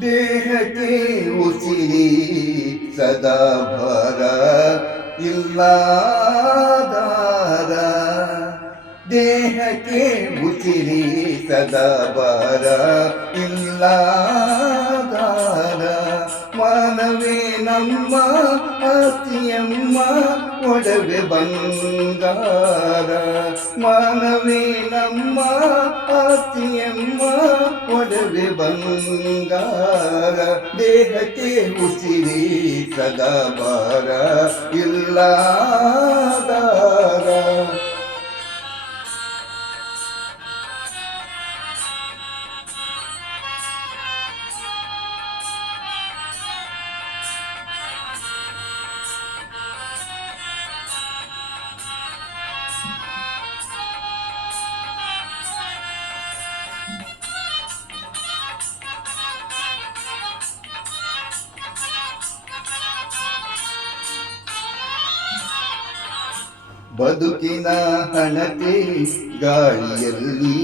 ದೇಹಕ್ಕೆ ಉಸಿರಿ ಸದಾ ಭಾರ ಇಲ್ಲಾದಾರ. ದೇಹಕ್ಕೆ ಉಸಿರಿ ಸದಾ ಭಾರ ಇಲ್ಲಾದಾರ. ಮಾನವೇ ನಮ್ಮ ಆಸ್ತಿಯಮ್ಮ ಒಡವೆ ಬಂಗಾರ. ಮಾನವೇ ನಮ್ಮ ಆಸ್ತಿಯಮ್ಮ ಒಡವೆ ಬಂಗಾರ. ದೇಹಕ್ಕೆ ಉಸಿರಿ ಸದಾ ಭಾರ ಇಲ್ಲಾದಾರ. ಬದುಕಿನ ಹಣತೆ ಗಾಳಿಯಲ್ಲಿ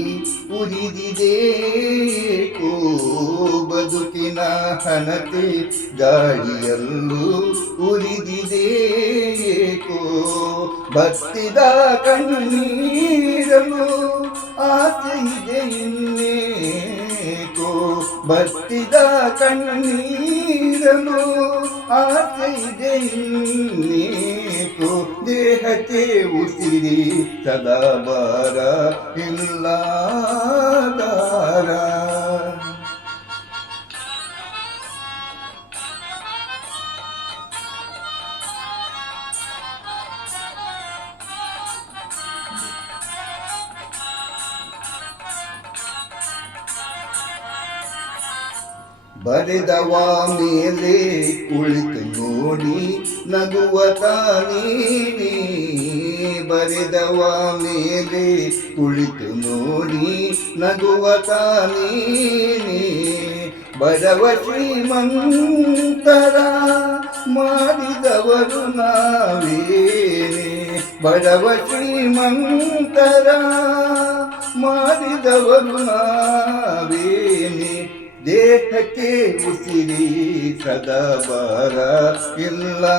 ಉರಿದಿದೆ ಏಕೋ. ಬದುಕಿನ ಹಣತೆ ಗಾಳಿಯಲ್ಲೂ ಉರಿದಿದೆ ಏಕೋ. ಬತ್ತಿದ ಕಣ್ಣೀರಲು ಆಸೆ ಇದೆ ಇನ್ನೇಕೋ. ಬತ್ತಿದ ಕಣ್ಣೀರಲು ಆಸೆ ಇದೆ ಇನ್ನೇಕೋ. ದೇಹಕ್ಕೆ ಉಸಿರಿ ಸದಾ ಭಾರ ಇಲ್ಲಾದಾರ. ಬರೆದವ ಮೇಲೆ ಕುಳಿತು ನೋಡಿ ನಗುವ ತಾನೇನೆ. ಬರೆದವ ಮೇಲೆ ಕುಳಿತು ನೋಡಿ ನಗುವ ತಾನೇನೆ. ಬಡವ ಶ್ರೀಮಂತರ ಮಾಡಿದವರು ನಾವೇನೆ. ಬಡವ ಶ್ರೀಮಂತರ ಮಾಡಿದವರು ನಾವೇನೆ. ದೇಹಕ್ಕೆ ಉಸಿರಿ ಸದಾ ಭಾರ ಇಲ್ಲಾದಾರ.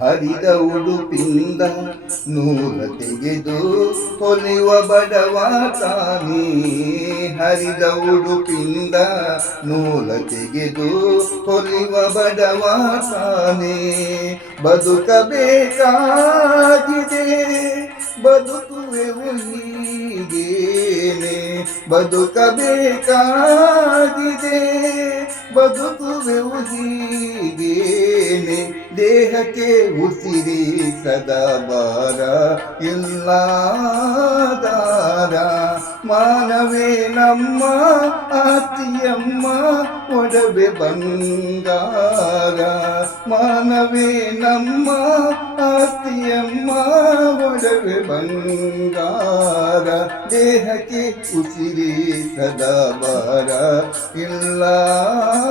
ಹರಿದ ಉಡುಪಿಂದ ನೂಲ ತೆಗೆದು ಹೊಲಿವ ಬಡವ ತಾನೇ. ಹರಿದ ಉಡುಪಿಂದ ನೂಲ ತೆಗೆದು ಹೊಲಿವ ಬಡವ ತಾನೇ. ಬದುಕಬೇಕಾಗಿದೆ ಬದುಕುವೆವು ಹೀಗೇನೆ. ಬದುಕಬೇಕಾಗಿದೆ ಬದುಕುವೆವು ಹೀಗೇನೆ. ದೇಹಕ್ಕೆ ಉಸಿರಿ ಸದಾ ಭಾರ ಇಲ್ಲಾದಾರ. ಮಾನವೇ ನಮ್ಮ ಆಸ್ತಿಯಮ್ಮ ಒಡವೆ ಬಂಗಾರ. ಮಾನವೇ ನಮ್ಮ ಆಸ್ತಿಯಮ್ಮ ಒಡವೆ ಬಂಗಾರ. ದೇಹಕ್ಕೆ ಉಸಿರಿ ಸದಾ ಭಾರ ಇಲ್ಲಾದಾರ.